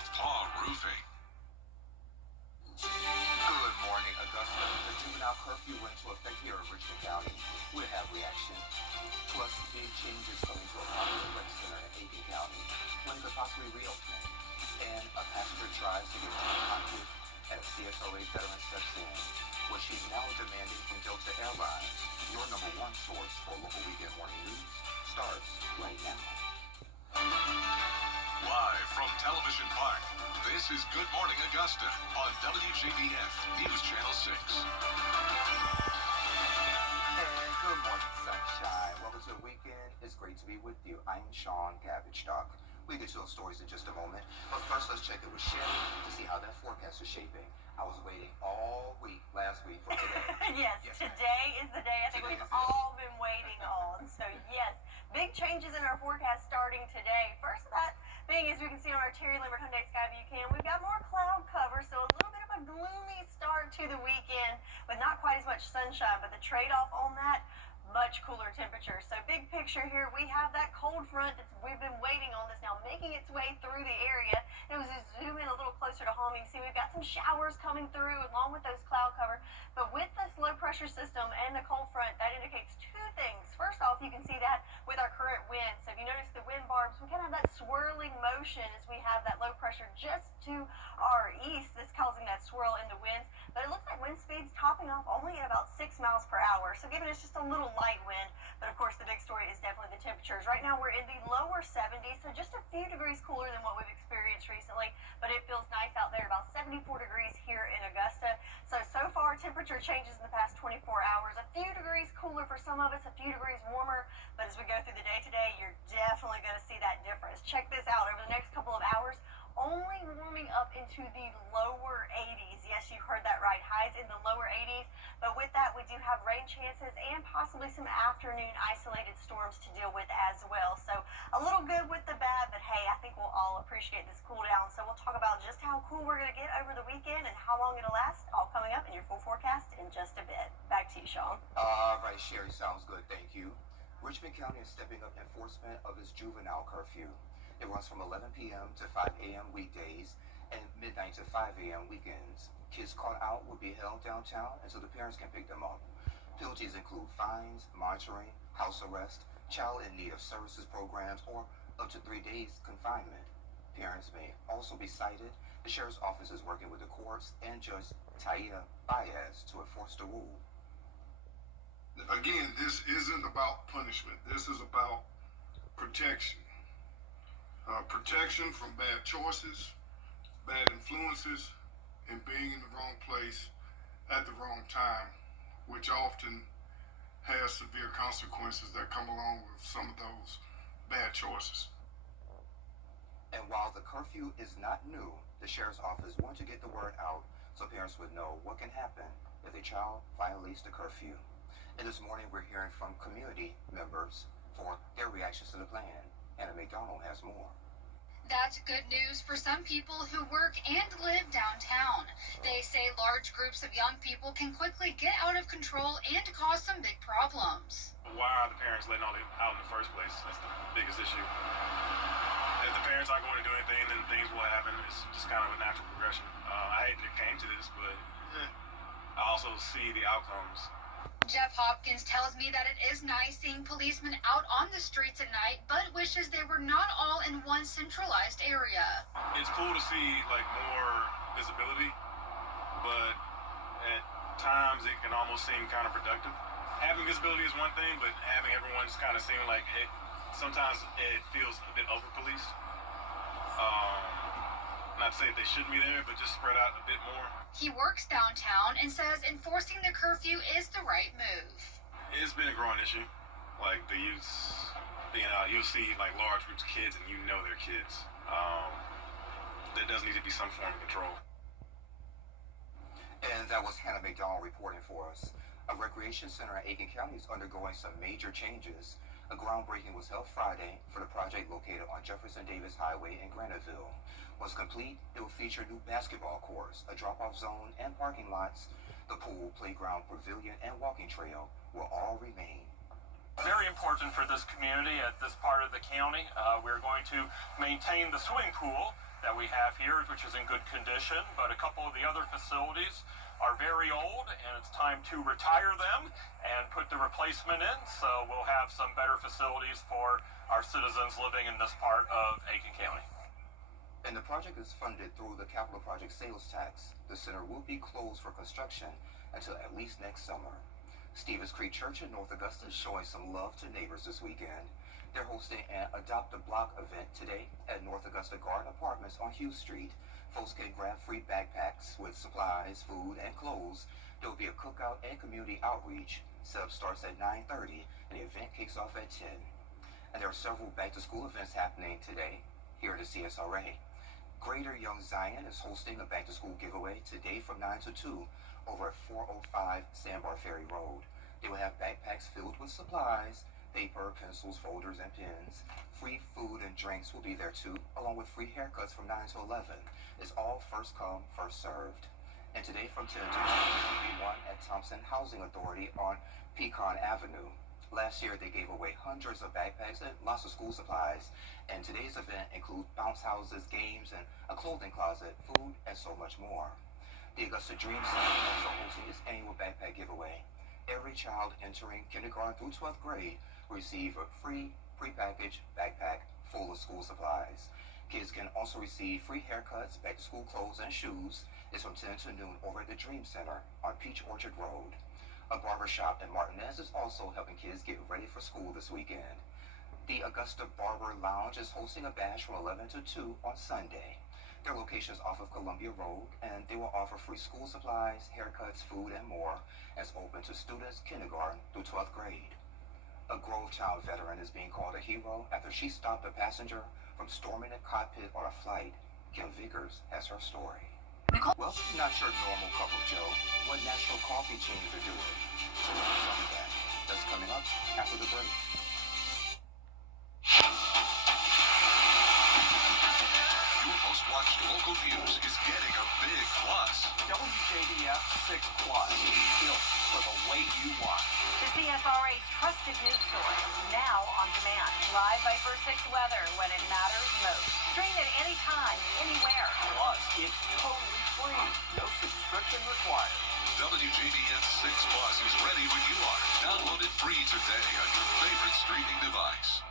Southpaw Roofing. Good morning, Augusta. The juvenile curfew went into effect here in Richmond County. We'll have reaction. Plus, big changes coming to a popular rec center in Aiken County when it could possibly reopen. And a passenger tries to get to the cockpit as CSOA veteran steps in. What she's now demanding from Delta Airlines, your number one source for local weekend morning news, starts right now. Live from Television Park, this is Good Morning Augusta on WJBF News Channel 6. And good morning, sunshine. Welcome to the weekend. It's great to be with you. I'm Sean Cabbage-Stock. We'll get to those stories in just a moment. But first, let's check in with Sherry to see how that forecast is shaping. I was waiting all week, last week, for today. Yes, today is the day I think we've all been waiting on. So yes, big changes in our forecast starting today. First of that being, as we can see on our Terry Lambert Hyundai Skyview cam, we've got more cloud cover, so a little bit of a gloomy start to the weekend with not quite as much sunshine, but the trade-off on that, much cooler temperatures. So big picture here, we have that cold front that we've been waiting on that's now making its way through the area. It was to zoom in a little closer to home. You can see we've got some showers coming through along with those cloud cover. But with this low pressure system and the cold front, that indicates two things. First off, you can see that with our current wind. So if you notice the wind barbs, we kind of have that swirling motion as we have that low pressure just to our east that's causing that swirl in the winds. But it looks like wind speeds topping off only at about 6 miles per hour. So giving us just a little light wind. But of course, the big story is definitely the temperatures. Right now, we're in the lower 70s, so just a few degrees cooler than what we've experienced recently. But it feels nice out there, about 74 degrees here in Augusta. So far, temperature changes in the past 24 hours. A few degrees cooler for some of us, a few degrees warmer. But as we go through the day today, you're definitely going to see that difference. Check this out. Over the next couple of hours, only warming up into the lower 80s. Yes, you heard that right. Highs in the lower 80s. But with that, we do have rain chances and possibly some afternoon isolated storms to deal with as well. So a little good with the bad, but hey, I think we'll all appreciate this cool down. So we'll talk about just how cool we're going to get over the weekend and how long it'll last, all coming up in your full forecast in just a bit. Back to you, Sean. All right, Sherry, sounds good. Thank you. Richmond County is stepping up enforcement of its juvenile curfew. It runs from 11 p.m. to 5 a.m. weekdays and midnight to 5 a.m. weekends. Kids caught out will be held downtown until the parents can pick them up. Penalties include fines, monitoring, house arrest, child in need of services programs, or up to 3 days confinement. Parents may also be cited. The sheriff's office is working with the courts and Judge Taia Baez to enforce the rule. Again, this isn't about punishment. This is about protection. Protection from bad choices, bad influences, and being in the wrong place at the wrong time, which often has severe consequences that come along with some of those bad choices. And while the curfew is not new, the sheriff's office wants to get the word out so parents would know what can happen if a child violates the curfew. And this morning we're hearing from community members for their reactions to the plan. Anna McDonald has more. That's good news for some people who work and live downtown. They say large groups of young people can quickly get out of control and cause some big problems. Why are the parents letting all out in the first place? That's the biggest issue. If the parents aren't going to do anything, then things will happen. It's just kind of a natural progression. I hate that it came to this, but I also see the outcomes. Jeff Hopkins tells me that it is nice seeing policemen out on the streets at night, but wishes they were not all in one centralized area. It's cool to see more visibility, but at times it can almost seem counterproductive. Having visibility is one thing, but having everyone just kind of seem like it, sometimes it feels a bit over-policed. Not to say that they shouldn't be there, but just spread out a bit more. He works downtown and says enforcing the curfew is the right move. It's been a growing issue. Like the youths being out, you'll see large groups of kids and you know they're kids. There does need to be some form of control. And that was Hannah McDonald reporting for us. A recreation center in Aiken County is undergoing some major changes. A groundbreaking was held Friday for the project located on Jefferson Davis Highway in Graniteville. Once complete, it will feature new basketball courts, a drop-off zone, and parking lots. The pool, playground, pavilion, and walking trail will all remain. Very important for this community at this part of the county. We're going to maintain the swimming pool that that we have here, which is in good condition, but a couple of the other facilities are very old, and it's time to retire them and put the replacement in, so we'll have some better facilities for our citizens living in this part of Aiken County. And the project is funded through the capital project sales tax. The center will be closed for construction until at least next summer. Stevens Creek Church in North Augusta is showing some love to neighbors this weekend. They're hosting an Adopt a Block event today at North Augusta Garden Apartments on Hughes Street. Folks can grab free backpacks with supplies, food, and clothes. There will be a cookout and community outreach. Setup starts at 9:30 and the event kicks off at 10. And there are several back-to-school events happening today here at the CSRA. Greater Young Zion is hosting a back-to-school giveaway today from 9 to 2 over at 405 Sandbar Ferry Road. They will have backpacks filled with supplies, paper, pencils, folders, and pens. Free food and drinks will be there too, along with free haircuts from 9 to 11. It's all first come, first served. And today from 10 to 2, there will be one at Thompson Housing Authority on Pecan Avenue. Last year, they gave away hundreds of backpacks and lots of school supplies. And today's event includes bounce houses, games, and a clothing closet, food, and so much more. The Augusta Dream Center is also hosting its annual backpack giveaway. Every child entering kindergarten through 12th grade will receive a free prepackaged backpack full of school supplies. Kids can also receive free haircuts, back-to-school clothes, and shoes. It's from 10 to noon over at the Dream Center on Peach Orchard Road. A barbershop in Martinez is also helping kids get ready for school this weekend. The Augusta Barber Lounge is hosting a bash from 11 to 2 on Sunday. Their location is off of Columbia Road, and they will offer free school supplies, haircuts, food, and more. It's open to students kindergarten through 12th grade. A Grovetown veteran is being called a hero after she stopped a passenger from storming a cockpit on a flight. Kim Vickers has her story. Well, not your normal cup of joe. What national coffee chains are doing. So we'll do some of that. That's coming up after the break. Your most watched local news is getting a big plus. WJBF 6 Plus, built for the way you want. The CSRA's trusted news source, now on demand. Live by First 6 weather when it matters most. Stream it anytime, anywhere. Plus, it's totally free. No subscription required. WJBF 6 Plus is ready when you are. Download it free today on your favorite streaming device.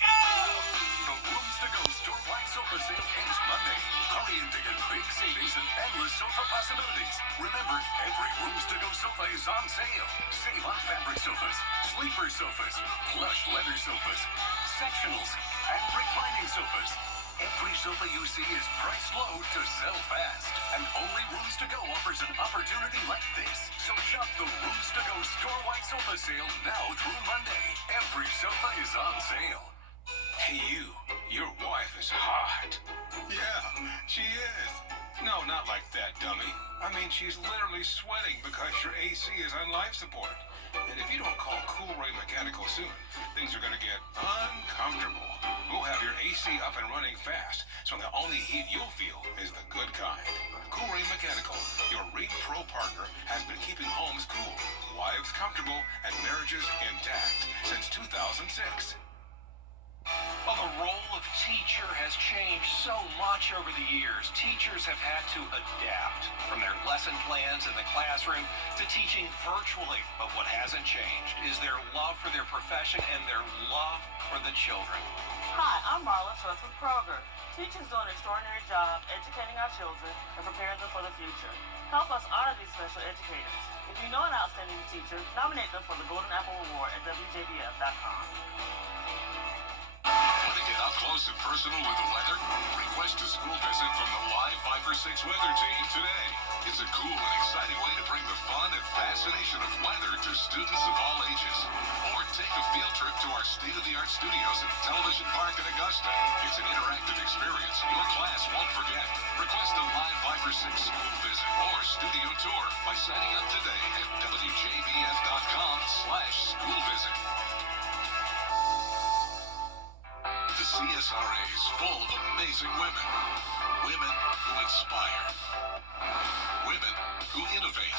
The Rooms to Go store-wide sofa sale ends Monday. Hurry and dig in big savings and endless sofa possibilities. Remember, every Rooms to Go sofa is on sale. Save on fabric sofas, sleeper sofas, plush leather sofas, sectionals, and reclining sofas. Every sofa you see is priced low to sell fast. And only Rooms to Go offers an opportunity like this. So shop the Rooms to Go store-wide sofa sale now through Monday. Every sofa is on sale. Hey, your wife is hot. Yeah, she is. No, not like that, dummy. I mean, she's literally sweating because your AC is on life support. And if you don't call Cool Ray Mechanical soon, things are going to get uncomfortable. We'll have your AC up and running fast, so the only heat you'll feel is the good kind. Cool Ray Mechanical, your Reed Pro partner, has been keeping homes cool, wives comfortable, and marriages intact since 2006. Well, the role of teacher has changed so much over the years. Teachers have had to adapt from their lesson plans in the classroom to teaching virtually. But what hasn't changed is their love for their profession and their love for the children. Hi, I'm Marla Trust with Kroger. Teachers do an extraordinary job educating our children and preparing them for the future. Help us honor these special educators. If you know an outstanding teacher, nominate them for the Golden Apple Award at WJBF.com. Want to get up close and personal with the weather? Request a school visit from the live 5 for 6 weather team today. It's a cool and exciting way to bring the fun and fascination of weather to students of all ages. Or take a field trip to our state-of-the-art studios at Television Park in Augusta. It's an interactive experience your class won't forget. Request a live 5 for 6 school visit or studio tour by signing up today at WJBF.com/school visit. The CSRA is full of amazing women. Women who inspire. Women who innovate.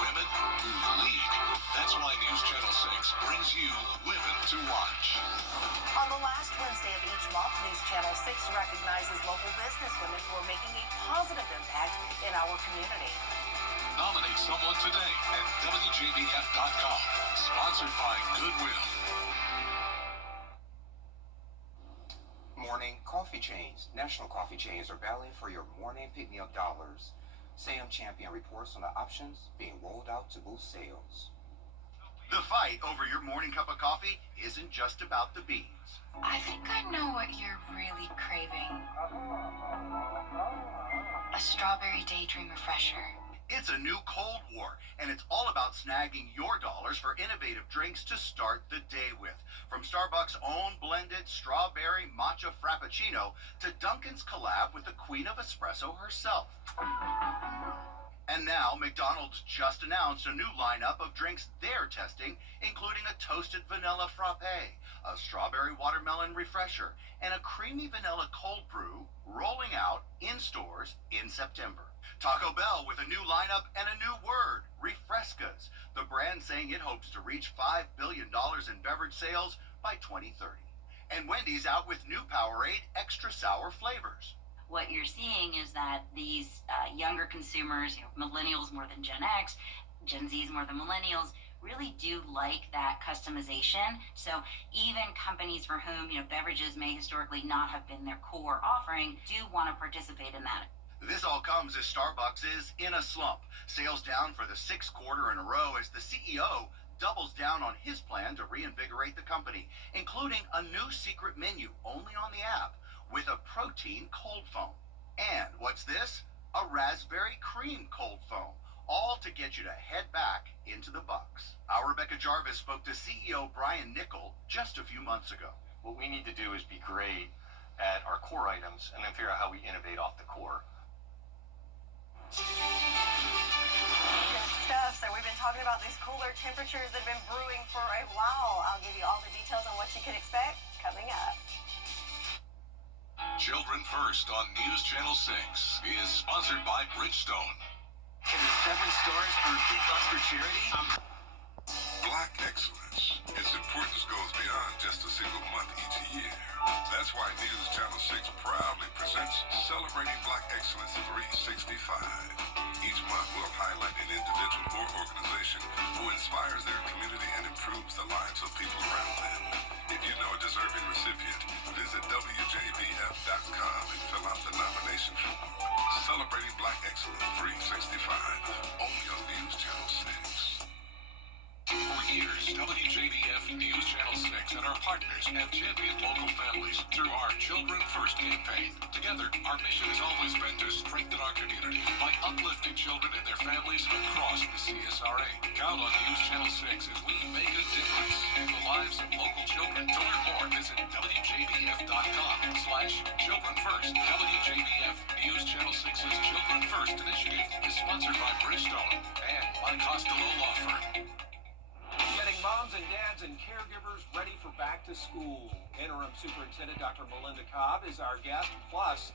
Women who lead. That's why News Channel 6 brings you Women to Watch. On the last Wednesday of each month, News Channel 6 recognizes local businesswomen who are making a positive impact in our community. Nominate someone today at WJBF.com. Sponsored by Goodwill. Morning coffee chains. National coffee chains are battling for your morning pick-me-up dollars. Sam Champion reports on the options being rolled out to boost sales. The fight over your morning cup of coffee isn't just about the beans. I think I know what you're really craving. A strawberry daydream refresher. It's a new Cold War, and it's all about snagging your dollars for innovative drinks to start the day with. From Starbucks' own blended strawberry matcha frappuccino to Dunkin's collab with the Queen of Espresso herself. And now, McDonald's just announced a new lineup of drinks they're testing, including a toasted vanilla frappe, a strawberry watermelon refresher, and a creamy vanilla cold brew rolling out in stores in September. Taco Bell with a new lineup and a new word, Refrescas, the brand saying it hopes to reach $5 billion in beverage sales by 2030. And Wendy's out with new Powerade extra sour flavors. What you're seeing is that these younger consumers, millennials more than Gen X, Gen Zs more than millennials, really do like that customization. So even companies for whom beverages may historically not have been their core offering do want to participate in that. This all comes as Starbucks is in a slump. Sales down for the sixth quarter in a row as the CEO doubles down on his plan to reinvigorate the company, including a new secret menu only on the app with a protein cold foam. And what's this? A raspberry cream cold foam, all to get you to head back into the bucks. Our Rebecca Jarvis spoke to CEO Brian Nichol just a few months ago. What we need to do is be great at our core items and then figure out how we innovate off the core. Good stuff. So we've been talking about these cooler temperatures that have been brewing for a while. I'll give you all the details on what you can expect coming up. Children First on News Channel 6 is sponsored by Bridgestone. Can the 7 stars earn big bucks for charity? Black excellence. Its importance goes beyond just a single month each year. That's why News Channel 6 proudly presents Celebrating Black Excellence 365. Each month we'll highlight an individual or organization who inspires their community and improves the lives of people around them. If you know a deserving recipient, visit WJBF.com and fill out the nomination form. Celebrating Black Excellence 365. Only on News Channel 6. For years, WJBF News Channel 6 and our partners have championed local families through our Children First campaign. Together, our mission has always been to strengthen our community by uplifting children and their families across the CSRA. Count on News Channel 6 as we make a difference in the lives of local children. To learn more, visit WJBF.com/Children First. WJBF News Channel 6's Children First initiative is sponsored by Bridgestone and by Costello Law Firm. Getting moms and dads and caregivers ready for back to school. Interim Superintendent Dr. Melinda Cobb is our guest. Plus,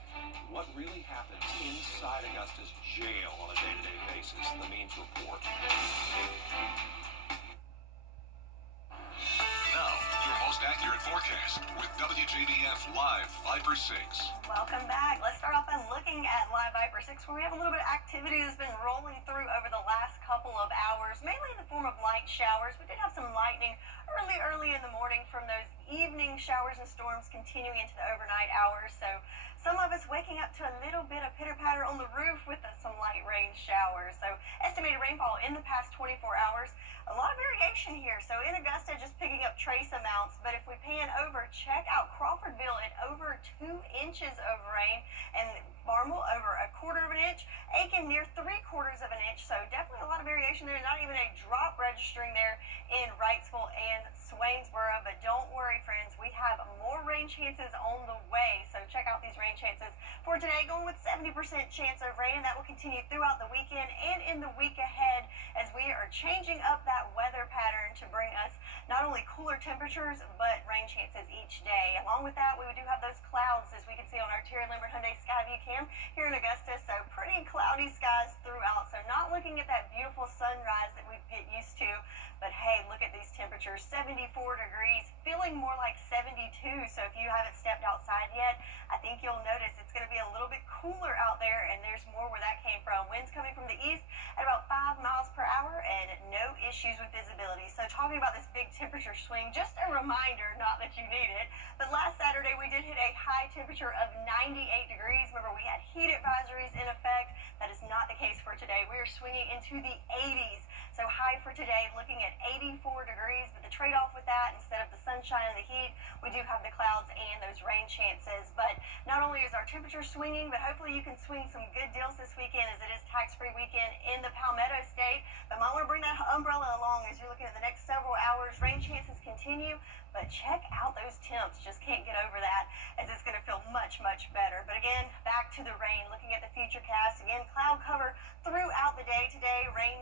what really happens inside Augusta's jail on a day-to-day basis. The Means Report. Now, your most accurate forecast with WJBF Live Viper 6. Welcome back. Let's start off by looking at Live Viper 6, where we have a little bit of activity that's been rolling through over the last couple of hours, mainly in the form of light showers. We did have some lightning early in the morning from those evening showers and storms continuing into the overnight hours. So some of us waking up to a little bit of pitter-patter on the roof with some light rain showers. So estimated rainfall in the past 24 hours. A lot of variation here. So in Augusta, just picking up trace amounts. But if we pan over, check out Crawfordville at over 2 inches of rain, and Barnwell over 1/4 of an inch, Aiken near 3/4 of an inch. So definitely a lot of variation there. Not even a drop registering there in Wrightsville and Swainsboro. But don't worry, friends, we have more rain chances on the way. So check out these rain chances for today, going with 70% chance of rain. That will continue throughout the weekend and in the week ahead as we are changing up that weather pattern to bring us not only cooler temperatures, but rain chances each day. Along with that, we do have those clouds, as we can see on our Terry Lambert Hyundai Skyview cam here in Augusta. So pretty cloudy skies throughout. So not looking at that beautiful sunrise that we get used to. But hey, look at these temperatures, 74 degrees, feeling more like 72. So if you haven't stepped outside yet, I think you'll notice it's going to be a little bit cooler out there, and there's more where that came from. Winds coming from the east at about 5 miles per hour and no issues with visibility. So talking about this big temperature swing, just a reminder, not that you need it, but last Saturday we did hit a high temperature of 98 degrees. Remember, we had heat advisories in effect. That is not the case for today. We are swinging into the 80s. So high for today, looking at 84 degrees, but the trade-off with that, instead of the sunshine and the heat, we do have the clouds and those rain chances. But not only is our temperature swinging, but hopefully you can swing some good deals this weekend, as it is tax-free weekend in the Palmetto State. But might want to bring that umbrella along as you're looking at the next several hours. Rain chances continue, but check out those temps. Just can't get over that, as it's going to feel much, much better. But again, back to the rain. Looking at the future cast, again, cloud cover throughout the day today. Rain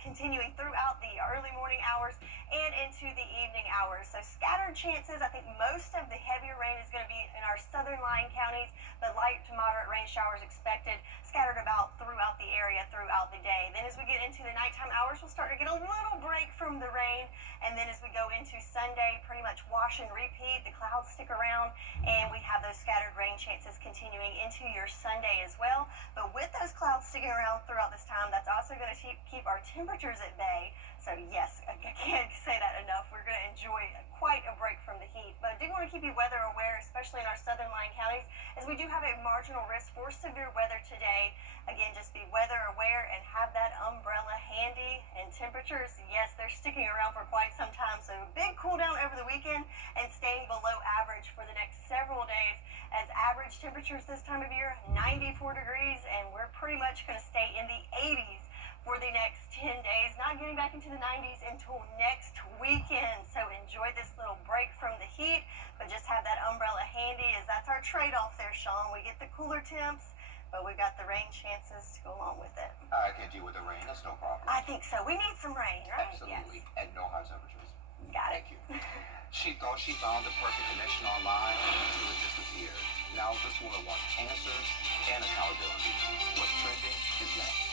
continuing throughout the early morning hours and into the evening hours. So scattered chances. I think most of the heavier rain is going to be in our southern lying counties, but light to moderate rain showers expected scattered about throughout the area throughout the day. Then as we get into the nighttime hours, we'll start to get a little break from the rain. And then as we go into Sunday, pretty much wash and repeat. The clouds stick around, and we have those scattered rain chances continuing into your Sunday as well. But with those clouds sticking around throughout this time, that's also going to keep our temperatures at bay. So yes, I can't say that enough. We're going to enjoy quite a break from the heat. But I do want to keep you weather aware, especially in our southern lying counties, as we do have a marginal risk for severe weather today. Again, just be weather aware and have that umbrella handy. And temperatures, yes, they're sticking around for quite some time. So big cool down over the weekend and staying below average for the next several days, as average temperatures this time of year, 94 degrees, and we're pretty much going to stay in the 80s for the next 10 days, not getting back into the 90s until next weekend. So enjoy this little break from the heat, but just have that umbrella handy, as that's our trade-off there, Sean. We get the cooler temps, but we've got the rain chances to go along with it. I can deal with the rain. That's no problem. I think so. We need some rain, right? Absolutely. Yes. At no high temperatures. Got it. Thank you. She thought she found the perfect connection online until it disappeared. Now this woman wants answers and accountability. What's trending is next.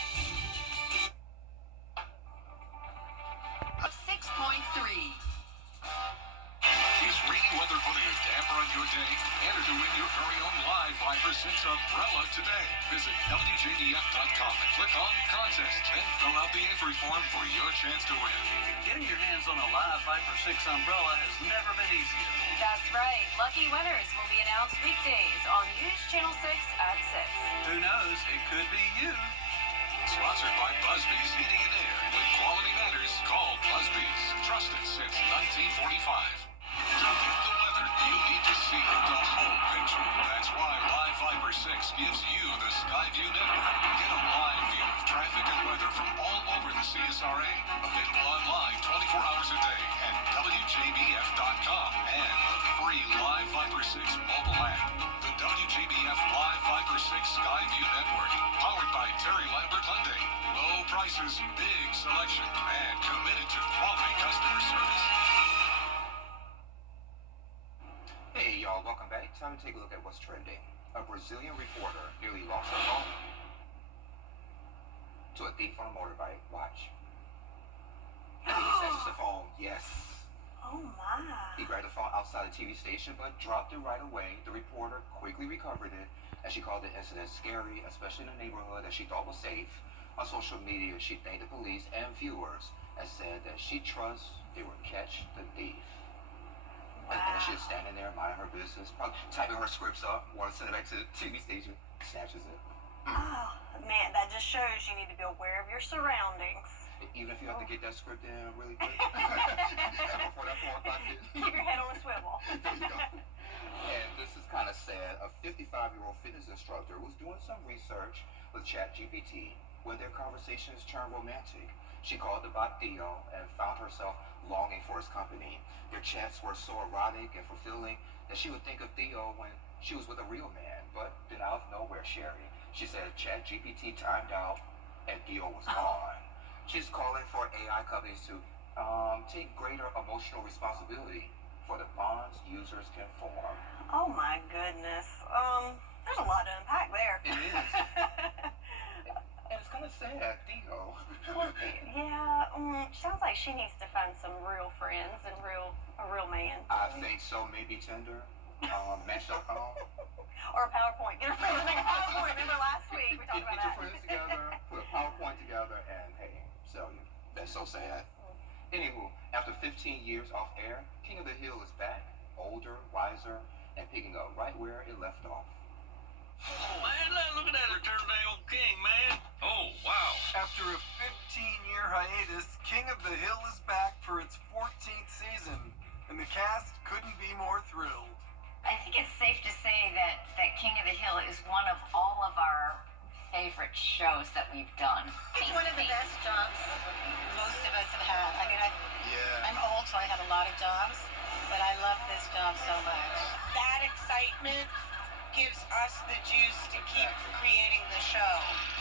6.3. Is rainy weather putting a damper on your day? Enter to win your very own live Viper 6 umbrella today. Visit WJBF.com and click on Contest, then fill out the entry form for your chance to win. Getting your hands on a live Viper 6 umbrella has never been easier. That's right. Lucky winners will be announced weekdays on News Channel 6 at 6. Who knows? It could be you. Sponsored by Busby's Heating and Air. When quality matters, call Busby's. Trusted since 1945. To get the weather, you need to see the whole picture. That's why Live Viper 6 gives you the Skyview network. Get a live view of traffic and weather from all over the CSRA. Available online 24 hours a day at WJBF.com and the free Live Viper 6 mobile app. The WJBF Live Viper 6 Skyview network. Powered by Terry Lambert Hyundai. Low prices, big selection, and committed to quality customer service. Hey y'all, welcome back. Time to take a look at what's trending. A Brazilian reporter nearly lost her phone to a thief on a motorbike. Watch. He snatches the phone. Yes. Oh my. He grabbed the phone outside the TV station, but dropped it right away. The reporter quickly recovered it, and she called the incident scary, especially in a neighborhood that she thought was safe. On social media, she thanked the police and viewers and said that she trusts they will catch the thief. Wow. And she's standing there, minding her business, probably typing her scripts up, want to send it back to the TV station, snatches it. Oh, man, that just shows you need to be aware of your surroundings. Even if you have to get that script in really quick. Before that 4 or 5 minutes. Keep your head on a swivel. There you go. And this is kind of sad. A 55-year-old fitness instructor was doing some research with ChatGPT when their conversations turned romantic. She called the bot Theo and found herself longing for his company. Their chats were so erotic and fulfilling that she would think of Theo when she was with a real man. But then out of nowhere, Sherry, she said ChatGPT timed out and Theo was gone. She's calling for AI companies to take greater emotional responsibility for the bonds users can form. Oh my goodness. There's a lot to unpack there. It is. And it's kind of sad, Theo. Yeah, sounds like she needs to find some real friends and a real man. I think so. Maybe Tinder, Match.com. Or a PowerPoint. Get her friends to make a PowerPoint. Remember last week we talked about Get your that. friends together, put a PowerPoint together, and hey, sell you. That's so sad. Anywho, after 15 years off air, King of the Hill is back, older, wiser, and picking up right where it left off. Oh, man, look at that return day old King, man. Oh, wow. After a 15-year hiatus, King of the Hill is back for its 14th season, and the cast couldn't be more thrilled. I think it's safe to say that King of the Hill is one of all of our favorite shows that we've done. It's one of the best jobs most of us have had. I mean, I'm old, so I had a lot of jobs, but I love this job so much. That excitement gives us the juice to keep creating the show.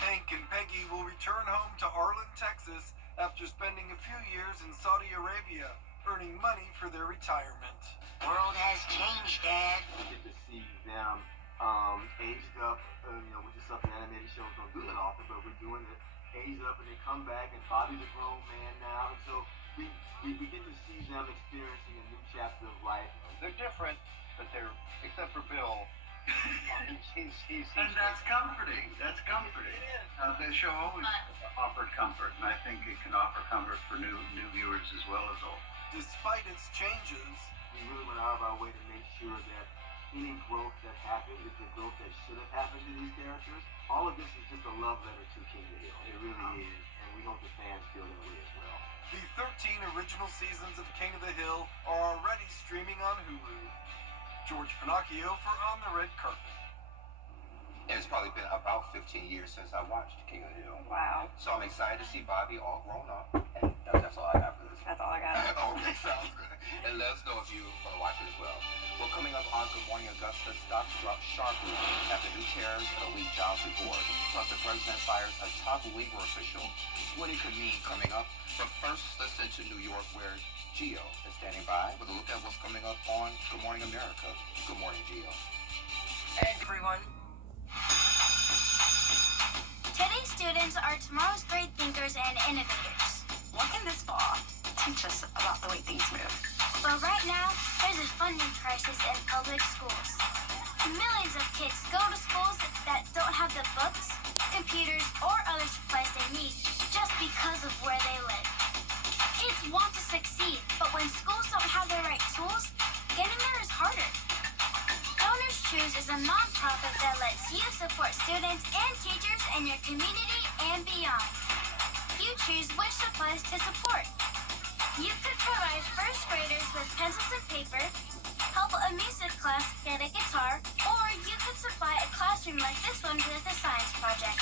Hank and Peggy will return home to Arlen, Texas, after spending a few years in Saudi Arabia, earning money for their retirement. World has changed, Dad. We get to see them aged up. Which is something animated shows don't do that often, but we're doing it aged up and they come back, and Bobby's a grown man now, and so we get to see them experiencing a new chapter of life. They're different, but they're, except for Bill, he's and that's comforting. That's comforting. The show always offered comfort, and I think it can offer comfort for new viewers as well as old. Despite its changes, we really went out of our way to make sure that any growth that happened is the growth that should have happened to these characters. All of this is just a love letter to King of the Hill. It really is, and we hope the fans feel that way as well. The 13 original seasons of King of the Hill are already streaming on Hulu. George Pinocchio for On the Red Carpet. It's probably been about 15 years since I watched King of the Hill. Wow. So I'm excited to see Bobby all grown up, and that's all I have for this. That's all I got. Okay, sounds good. And let us know if you want to watch it as well. Well, coming up on Good Morning Augusta, stocks drop sharply after new tariffs and a weak jobs report. Plus, the president fires a top labor official. What it could mean coming up. But first, listen to New York, where Gio is standing by with a look at what's coming up on Good Morning America. Good morning, Gio. Hey, everyone. Today's students are tomorrow's great thinkers and innovators. What can this law teach us about the way things move? But right now, there's a funding crisis in public schools. Millions of kids go to schools that don't have the books, computers, or other supplies they need just because of where they live. Kids want to succeed, but when schools don't have the right tools, getting there is harder. Donors Choose is a nonprofit that lets you support students and teachers in your community and beyond. You choose which supplies to support. You could provide first graders with pencils and paper, help a music class get a guitar, or you could supply a classroom like this one with a science project.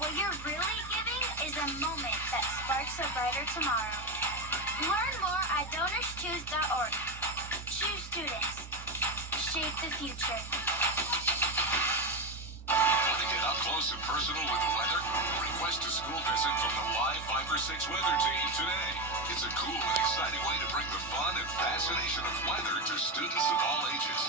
What you're really giving is a moment that sparks a brighter tomorrow. Learn more at DonorsChoose.org. Choose students. Shape the future. Want to get up close and personal with the weather? Request a school visit from the live Viper 6 weather team today. It's a cool and exciting way to bring the fun and fascination of weather to students of all ages.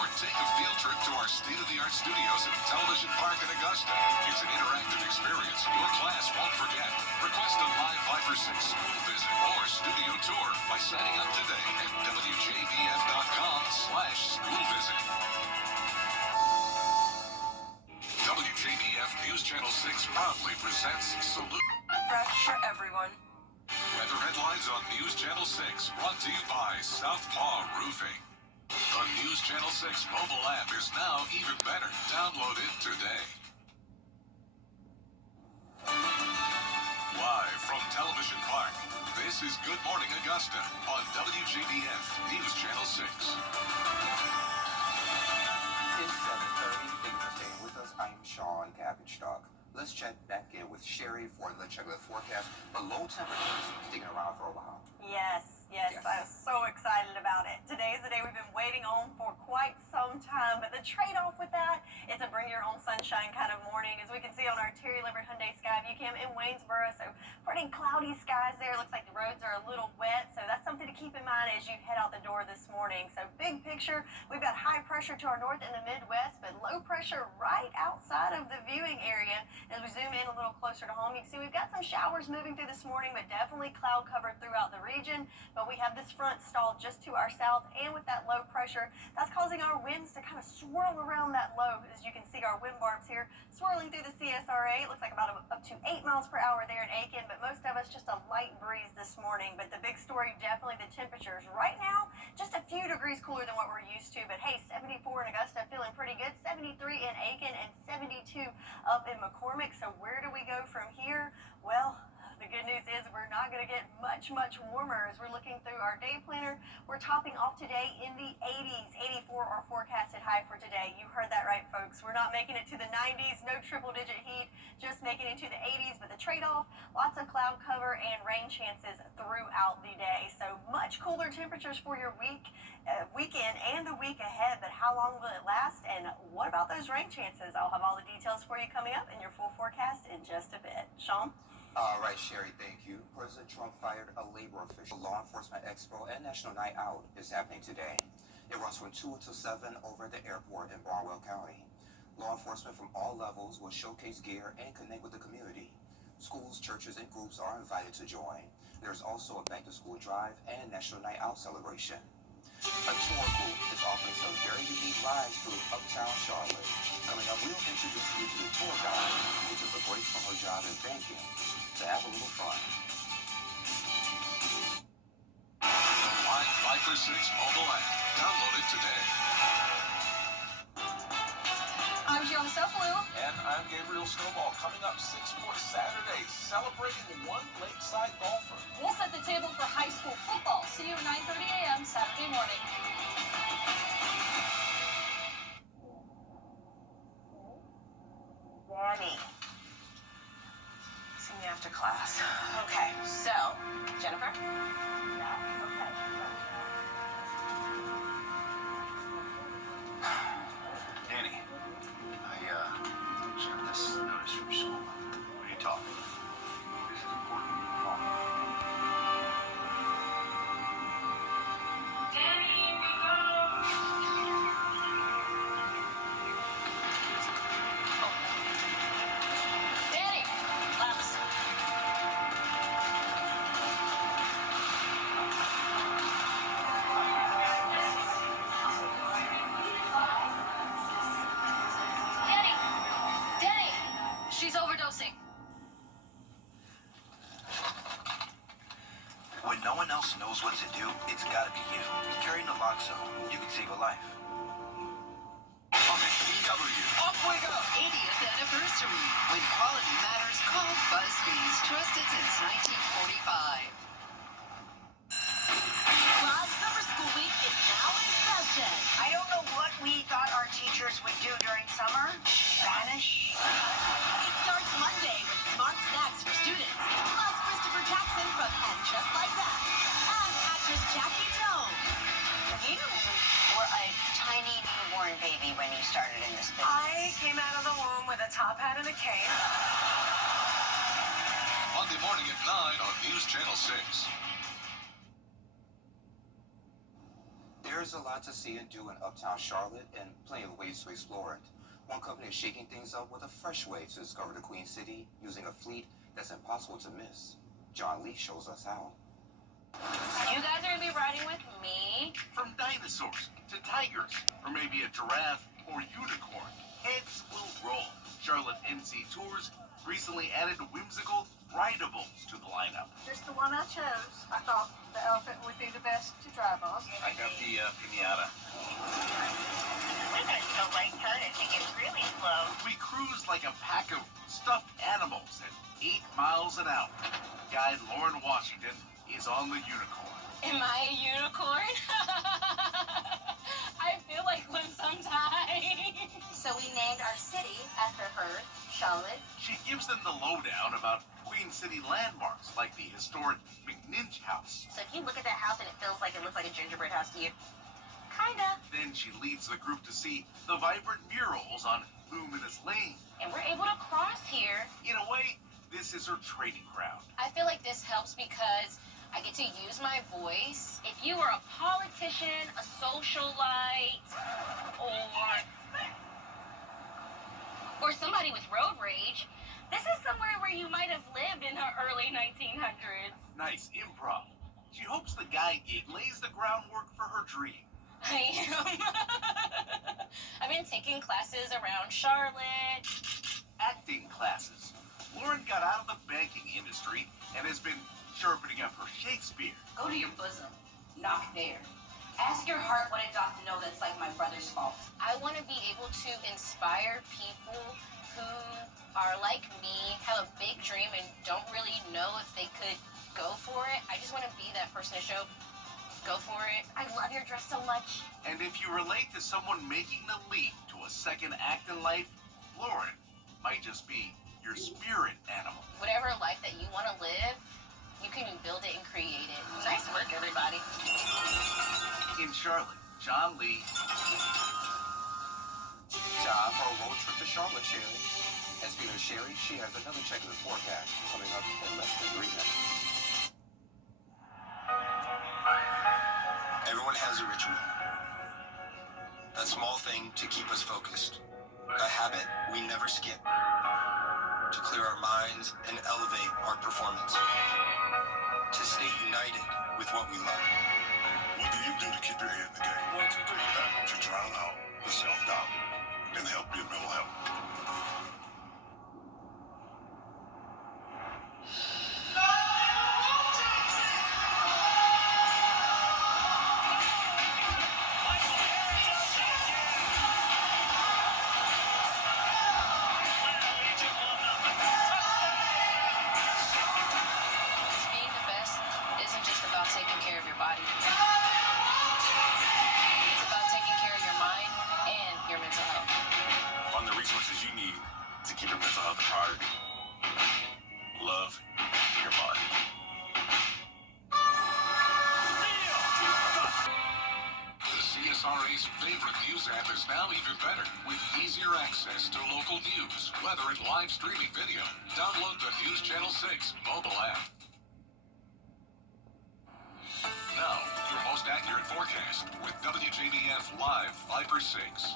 Or take a field trip to our state-of-the-art studios at Television Park in Augusta. It's an interactive experience your class won't forget. Request a live Viper 6 school visit or studio tour by signing up today at WJBF.com/school visit. WJBF News Channel 6 proudly presents Salute. Fresh for everyone. Weather headlines on News Channel 6, brought to you by Southpaw Roofing. The News Channel 6 mobile app is now even better. Download it today. Live from Television Park, this is Good Morning Augusta on WJBF News Channel 6. It's 7:30. Thank you for staying with us. I'm Sean Cabbage-Stock. Let's check back in with Sherry for Let's Check the Forecast. But low temperatures sticking around for a while. Yes, I'm so excited about it. Today is the day we've been waiting on for quite some time, but the trade-off with that, it's a bring your own sunshine kind of morning. morning, as we can see on our Terry Limbert Hyundai Skyview Cam in Waynesboro. So pretty cloudy skies there. Looks like the roads are a little wet, so that's something to keep in mind as you head out the door this morning. So big picture, we've got high pressure to our north and the Midwest, but low pressure right outside of the viewing area. As we zoom in a little closer to home, you can see we've got some showers moving through this morning, but definitely cloud covered throughout the region. But we have this front stalled just to our south, and with that low pressure, that's causing our winds to kind of swirl around that low. As you can see, our wind barbs here swirling through the CSRA. It looks like about up to 8 miles per hour there in Aiken, but most of us just a light breeze this morning. But the big story, definitely the temperatures. Right now, just a few degrees cooler than what we're used to, but hey, 74 in Augusta, feeling pretty good, 73 in Aiken, and 72 up in McCormick. So where do we go from here? Well, the good news is we're not going to get much warmer. As we're looking through our day planner, we're topping off today in the 80s. 84 our forecasted high for today. You heard that right, folks. We're not making it to the 90s, no triple-digit heat, just making it to the 80s. But the trade-off, lots of cloud cover and rain chances throughout the day. So much cooler temperatures for your weekend and the week ahead. But how long will it last? And what about those rain chances? I'll have all the details for you coming up in your full forecast in just a bit. Sean? All right, Sherry, thank you. President Trump fired a labor official. Law Enforcement Expo and National Night Out is happening today. It runs from 2 until 7 over at the airport in Barnwell County. Law enforcement from all levels will showcase gear and connect with the community. Schools, churches, and groups are invited to join. There's also a back-to-school drive and National Night Out celebration. A tour group is offering some very unique rides through Uptown Charlotte. Coming up, we'll introduce you to the tour guide who took a break from her job in banking to have a little fun. Live 5 for 6 mobile app. Download it today. I'm Gianna Cefalu. And I'm Gabriel Snowball. Coming up 6 for Saturday, celebrating one lakeside golfer. We'll set the table for high school football. See you at 9:30 a.m. Saturday morning. Danny. See me after class. Okay, so, Jennifer? Danny, I shared this notice from school. What are you talking about? This is important. Call me. Danny, we go. Danny, laps. Danny, she's overdosing. When no one else knows what to do, it's gotta be you. Carrying naloxone, you can save a life. On the KW. Off we go! 80th anniversary. When quality matters, call Busby's. Trusted since 1945. Broad Summer School Week is now in session. I don't know what we thought our teachers would do during summer. Vanish. It starts Monday with smart snacks for students. Plus Christopher Jackson from And Just Like That. And actress Jackie Jones. You were a tiny newborn baby when you started in this business. I came out of the womb with a top hat and a cane. Monday morning at 9 on News Channel 6. There's a lot to see and do in Uptown Charlotte and plenty of ways to explore it. One company is shaking things up with a fresh way to discover the Queen City using a fleet that's impossible to miss. John Lee shows us how. You guys are gonna be riding with me. From dinosaurs to tigers, or maybe a giraffe or unicorn, heads will roll. Charlotte NC Tours recently added whimsical rideables to the lineup. Just the one I chose. I thought the elephant would be the best to drive on. I got the pinata. We're going to go right turn it to get really slow. We cruise like a pack of stuffed animals at 8 miles an hour. Guide Lauren Washington is on the unicorn. Am I a unicorn? I feel like one sometimes. So we named our city after her, Charlotte. She gives them the lowdown about Queen City landmarks like the historic McNinch House. So if you look at that house and it feels like it looks like a gingerbread house to you, kinda. Then she leads the group to see the vibrant murals on Luminous Lane. And we're able to training ground. I feel like this helps because I get to use my voice. If you were a politician, a socialite, or somebody with road rage, this is somewhere where you might have lived in the early 1900s. Nice improv. She hopes the guy gig lays the groundwork for her dream. I am. I've been taking classes around Charlotte. Acting classes. Lauren got out of the banking industry and has been sharpening up her Shakespeare. Go to your bosom, knock there. Ask your heart what it doth know that's like my brother's fault. I want to be able to inspire people who are like me, have a big dream, and don't really know if they could go for it. I just want to be that person to show, go for it. I love your dress so much. And if you relate to someone making the leap to a second act in life, Lauren might just be your spirit animal. Whatever life that you want to live, you can build it and create it. Nice work, everybody. In Charlotte, John Lee. Time for a road trip to Charlotte, Sherry. And speaking of Sherry, she has another check of the forecast coming up in less than 3 minutes. Everyone has a ritual. That small thing to keep us focused. A habit we never skip. To clear our minds and elevate our performance. To stay united with what we love. What do you do to keep your head in the game? What you do? To drown out the self-doubt and help your mental health. Being the best isn't just about taking care of your body. It's about taking care of your mind and your mental health. Find the resources you need to keep your mental health a priority. Love your body. The CSRA's favorite news app is now even better with easier access to local news, weather, and live streaming video. Download the News Channel 6 mobile app. Now, your most accurate forecast with WJBF Live Viper 6.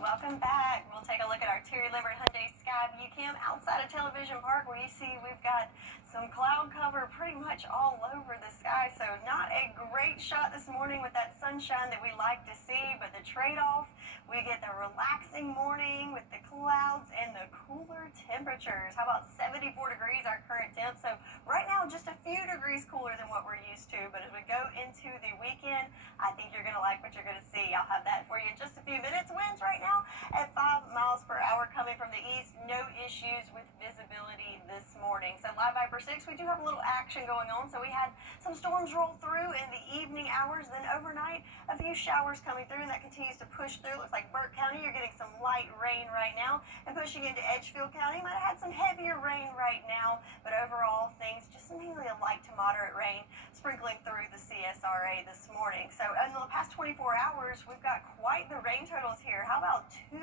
Welcome back. We'll take a look at our Terry Lambert Hyundai Skyview Cam outside of Television Park, where you see we've got some cloud cover pretty much all over the sky. So not a great shot this morning with that sunshine that we like to see, but the trade-off, we get the relaxing morning with the clouds and the cooler temperatures. How about 74 degrees our current temp? So right now just a few degrees cooler than what we're used to, but as we go into the weekend, I think you're going to like what you're going to see. I'll have that for you in just a few minutes. Winds right now at 5 miles per hour coming from the east. No issues with visibility this morning. So Live Viper 6, we do have a little action going on. So we had some storms roll through in the evening hours. Then overnight, a few showers coming through, and that continues to push through. Looks like Burke County, you're getting some light rain right now. And pushing into Edgefield County, might have had some heavier rain right now. But overall, things just mainly a light to moderate rain sprinkling through the CSRA this morning. So in the past 24 hours, we've got quite the rain totals here. How about 2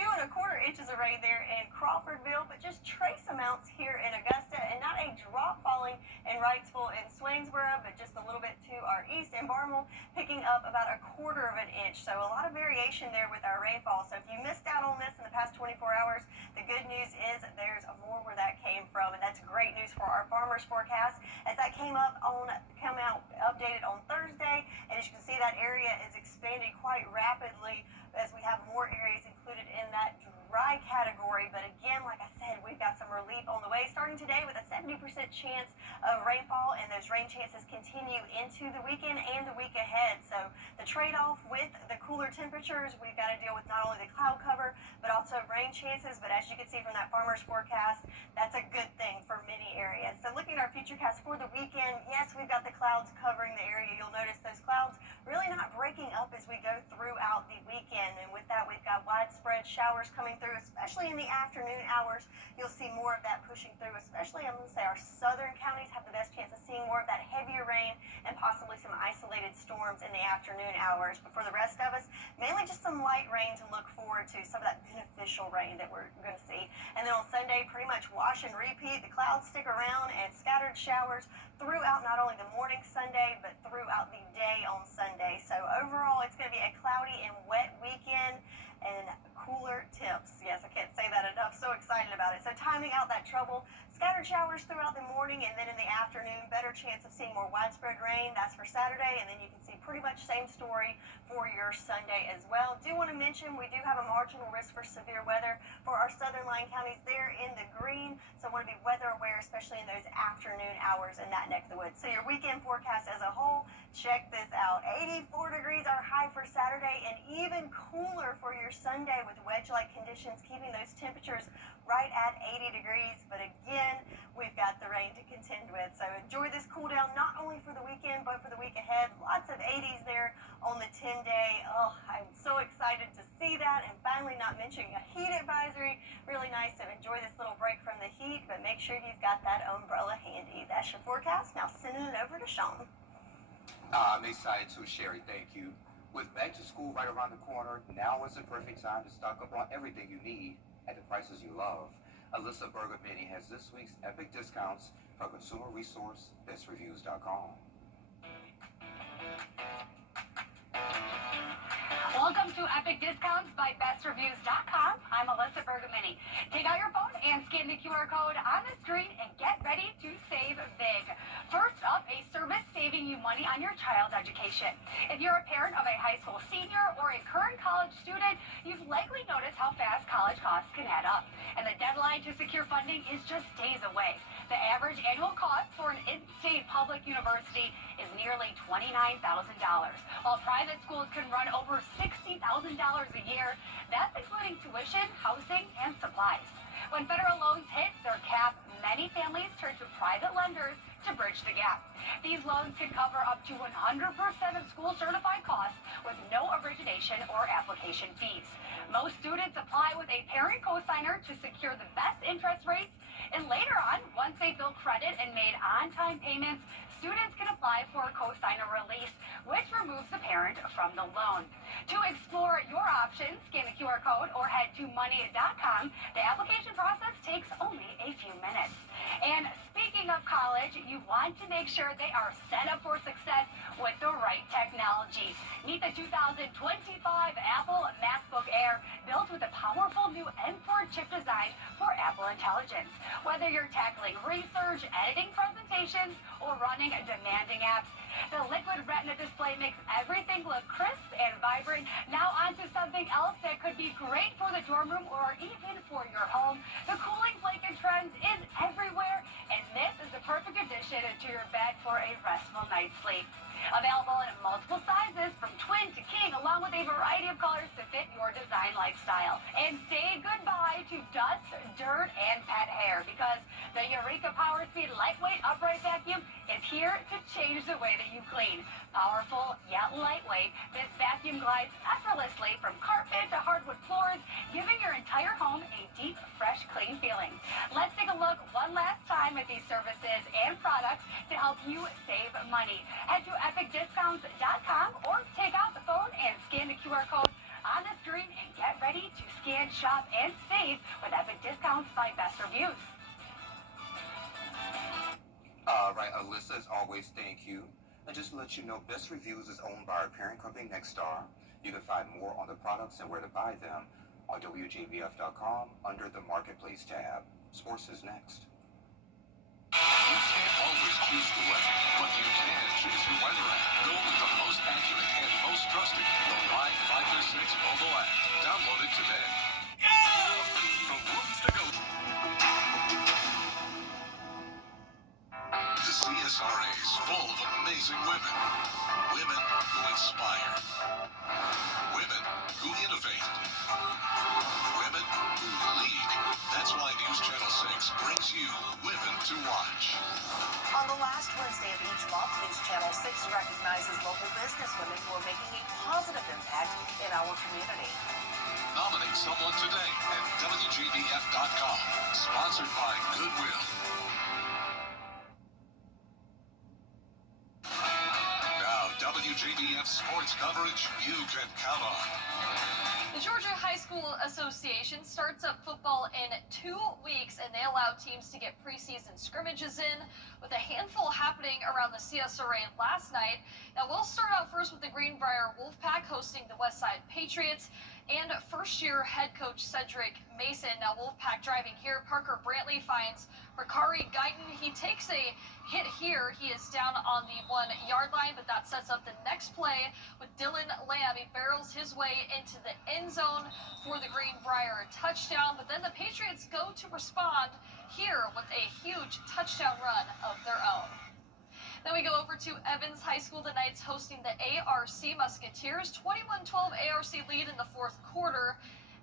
and a quarter inches of rain there in Crawfordville, but just trace amounts here in Augusta, and not a drop falling in Wrightsville and Swainsboro, but just a little bit to our east in Barnwell, picking up about a quarter of an inch. So a lot of variation there with our rainfall. So if you missed out on this in the past 24 hours, the good news is there's more where that came from, and that's great news for our farmers forecast, as that come out updated on Thursday, and as you can see, that area is expanding quite rapidly as we have more areas included in that dry category. But again, like I said, we've got some relief on the way, starting today with a 70% chance of rainfall, and those rain chances continue into the weekend and the week ahead. So the trade-off with the cooler temperatures, we've got to deal with not only the cloud cover, but also rain chances. But as you can see from that farmer's forecast, that's a good thing for many areas. So looking at our futurecast for the weekend, yes, we've got the clouds covering the area. You'll notice those clouds really not breaking up as we go throughout the weekend. And with that, we've got widespread showers coming through, especially in the afternoon hours. You'll see more of that pushing through, especially I'm going to say our southern counties have the best chance of seeing more of that heavier rain and possibly some isolated storms in the afternoon hours. But for the rest of us, mainly just some light rain to look forward to, some of that beneficial rain that we're going to see. And then on Sunday, pretty much wash and repeat. The clouds stick around and scattered showers throughout not only the morning Sunday, but throughout the day on Sunday. So overall, it's going to be a cloudy and wet weekend and cooler temps. Yes, I can't say that enough. So excited about it. So timing out that trouble, scattered showers throughout the morning, and then in the afternoon, better chance of seeing more widespread rain. That's for Saturday, and then you can see pretty much same story for your Sunday as well. Do want to mention we do have a marginal risk for severe weather for our southern line counties there in the green, so want to be weather aware, especially in those afternoon hours in that neck of the woods. So your weekend forecast as a whole, check this out. 84 degrees our high for Saturday, and even cooler for your Sunday with wedge-like conditions, keeping those temperatures right at 80 degrees. But again, we've got the rain to contend with. So enjoy this cool down, not only for the weekend, but for the week ahead. Lots of 80s there on the 10-day. Oh, I'm so excited to see that. And finally, not mentioning a heat advisory. Really nice to enjoy this little break from the heat, but make sure you've got that umbrella handy. That's your forecast. Now sending it over to Sean. I'm excited too, Sherry. Thank you. With back to school right around the corner, now is the perfect time to stock up on everything you need at the prices you love. Alyssa Burger Mini has this week's epic discounts from consumer resource bestreviews.com. Welcome to Epic Discounts by BestReviews.com. I'm Alyssa Bergamini. Take out your phone and scan the QR code on the screen and get ready to save big. First up, a service saving you money on your child's education. If you're a parent of a high school senior or a current college student, you've likely noticed how fast college costs can add up. And the deadline to secure funding is just days away. The average annual cost for an in-state public university is nearly $29,000. While private schools can run over $60,000 a year, that's including tuition, housing, and supplies. When federal loans hit their cap, many families turn to private lenders to bridge the gap. These loans can cover up to 100% of school certified costs with no origination or application fees. Most students apply with a parent cosigner to secure the best interest rates, and later on, once they build credit and made on-time payments, students can apply for a cosigner release, which removes the parent from the loan. To explore your options, scan the QR code or head to money.com. The application process takes only a few minutes. And speaking of college, you want to make sure they are set up for success with the right technology. Meet the 2025 Apple MacBook Air, built with a powerful new M4 chip design for Apple Intelligence. Whether you're tackling research, editing presentations, or running demanding apps, the Liquid Retina display makes everything look crisp and vibrant. Now onto something else that could be great for the dorm room or even for your home. The cooling blanket trend is everywhere, and this is the perfect addition to your bed for a restful night's sleep. Available in multiple sizes from twin to king, along with a variety of colors to fit your design lifestyle. And say goodbye to dust, dirt, and pet hair, because the Eureka Power Speed Lightweight Upright Vacuum is here to change the way that you clean. Powerful yet lightweight, this vacuum glides effortlessly from carpet to hardwood floors, giving your entire home a deep, fresh, clean feeling. Let's take a look one last time at these services and products to help you save money. Head to epicdiscounts.com or take out the phone and scan the QR code on the screen and get ready to scan, shop, and save with Epic Discounts by Best Reviews. All right, Alyssa, as always, thank you. And just to let you know, Best Reviews is owned by our parent company, Nexstar. You can find more on the products and where to buy them on WJBF.com under the Marketplace tab. Sports is next. You can't always choose the weather, but you can choose your weather app. Go with the most accurate and most trusted, the Live 536 mobile app. Download it today. The rooms to go. The CSRA is full of amazing women. Women who inspire. Women who innovate. Women who lead. That's why News Channel 6 brings you Women to Watch. On the last Wednesday of each month, News Channel 6 recognizes local businesswomen who are making a positive impact in our community. Nominate someone today at WJBF.com. Sponsored by Goodwill. Now, WJBF sports coverage you can count on. The Georgia High School Association starts up football in 2 weeks, and they allow teams to get preseason scrimmages in, with a handful happening around the CSRA last night. Now, we'll start out first with the Greenbrier Wolfpack hosting the Westside Patriots and first-year head coach Cedric Mason. Now, Wolfpack driving here. Parker Brantley finds Ricari Guyton. He takes a hit here. He is down on the 1-yard line, but that sets up the next play with Dylan Lamb. He barrels his way into the end zone for the Greenbrier touchdown, but then the Patriots go to respond here with a huge touchdown run of their own. Then we go over to Evans High School. The Knights hosting the ARC Musketeers. 21-12 ARC lead in the fourth quarter.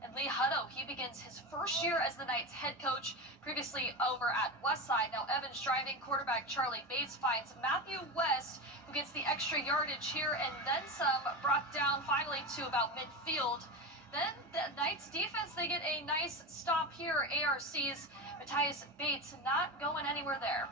And Lee Hutto, he begins his first year as the Knights head coach, previously over at Westside. Now Evans driving. Quarterback Charlie Bates finds Matthew West, who gets the extra yardage here and then some, brought down finally to about midfield. Then the Knights defense, they get a nice stop here. ARC's Matthias Bates not going anywhere there.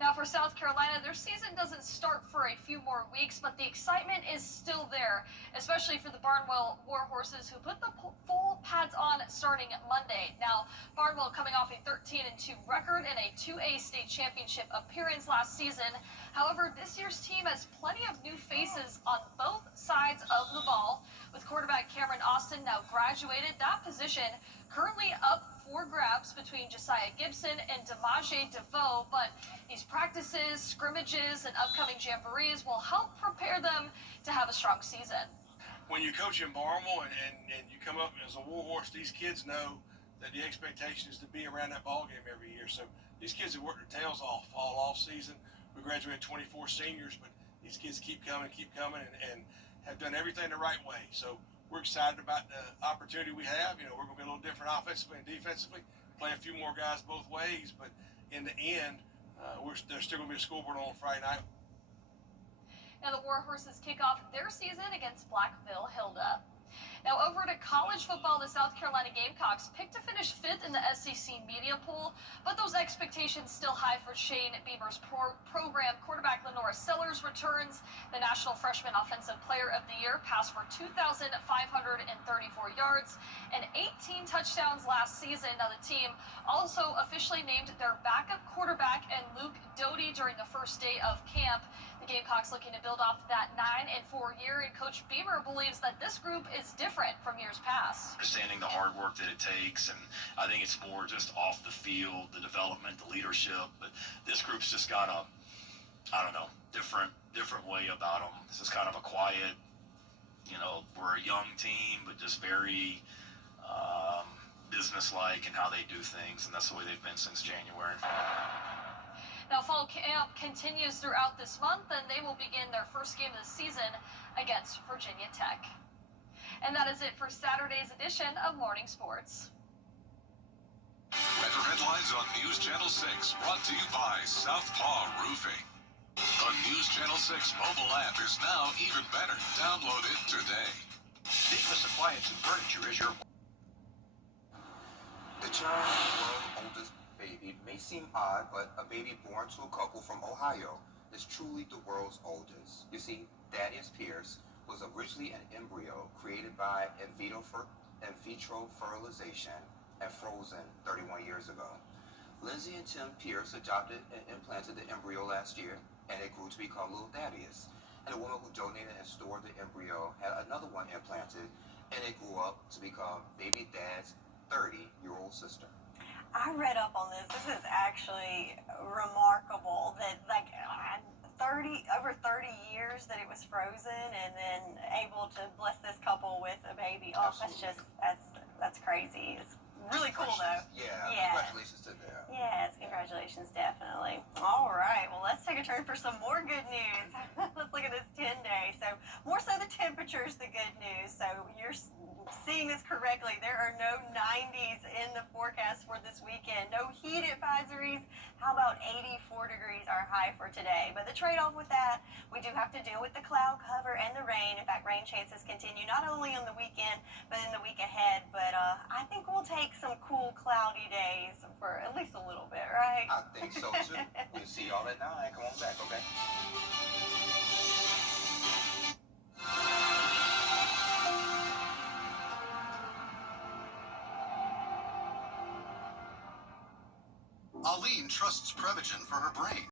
Now for South Carolina, their season doesn't start for a few more weeks, but the excitement is still there, especially for the Barnwell Warhorses, who put the full pads on starting Monday. Now, Barnwell coming off a 13-2 record and a 2A state championship appearance last season. However, this year's team has plenty of new faces on both sides of the ball, with quarterback Cameron Austin now graduated. That position currently up for grabs between Josiah Gibson and Demaje DeVoe, but these practices, scrimmages, and upcoming jamborees will help prepare them to have a strong season. When you coach in Barnwell and you come up as a Warhorse, these kids know that the expectation is to be around that ball game every year. So these kids have worked their tails off all off season. We graduated 24 seniors, but these kids keep coming and have done everything the right way. So we're excited about the opportunity we have. You know, we're going to be a little different offensively and defensively, play a few more guys both ways, but in the end, there's still going to be a scoreboard on Friday night. Now the Warhorses kick off their season against Blackville Hilda. Now over to college football, the South Carolina Gamecocks picked to finish 5th in the SEC media poll, but those expectations still high for Shane Beamer's program. Quarterback Lenora Sellers returns. The National Freshman Offensive Player of the Year passed for 2,534 yards and 18 touchdowns last season. Now the team also officially named their backup quarterback and Luke Doty during the first day of camp. The Gamecocks looking to build off that 9-4 year, and Coach Beamer believes that this group is different from years past. Understanding the hard work that it takes, and I think it's more just off the field, the development, the leadership, but this group's just got a, I don't know, different way about them. This is kind of a quiet, you know, we're a young team, but just very business-like in how they do things, and that's the way they've been since January. Now, fall camp continues throughout this month, and they will begin their first game of the season against Virginia Tech. And that is it for Saturday's edition of Morning Sports. Weather headlines on News Channel 6, brought to you by Southpaw Roofing. The News Channel 6 mobile app is now even better. Download it today. Seamless Appliance and Furniture is your... The term world's oldest baby may seem odd, but a baby born to a couple from Ohio is truly the world's oldest. You see, Thaddeus Pierce was originally an embryo created by in vitro fertilization and frozen 31 years ago. Lindsay and Tim Pierce adopted and implanted the embryo last year, and it grew to become little Thaddeus. And the woman who donated and stored the embryo had another one implanted, and it grew up to become baby Dad's 30-year-old sister. I read up on this. This is actually remarkable that over 30 years that it was frozen and then able to bless this couple with a baby. Oh, that's crazy. It's really cool though. Yeah. Congratulations to them. Yes, congratulations, definitely. All right, well, let's take a turn for some more good news. Let's look at this 10-day. So more so the temperatures, the good news. So you're seeing this correctly. There are no 90s in the forecast for this weekend. No heat advisories. How about 84 degrees our high for today? But the trade-off with that, we do have to deal with the cloud cover and the rain. In fact, rain chances continue not only on the weekend, but in the week ahead. But I think we'll take some cool, cloudy days for at least a little bit, right? I think so too. We'll see y'all at 9. Come on back, okay? Aline trusts Prevagen for her brain.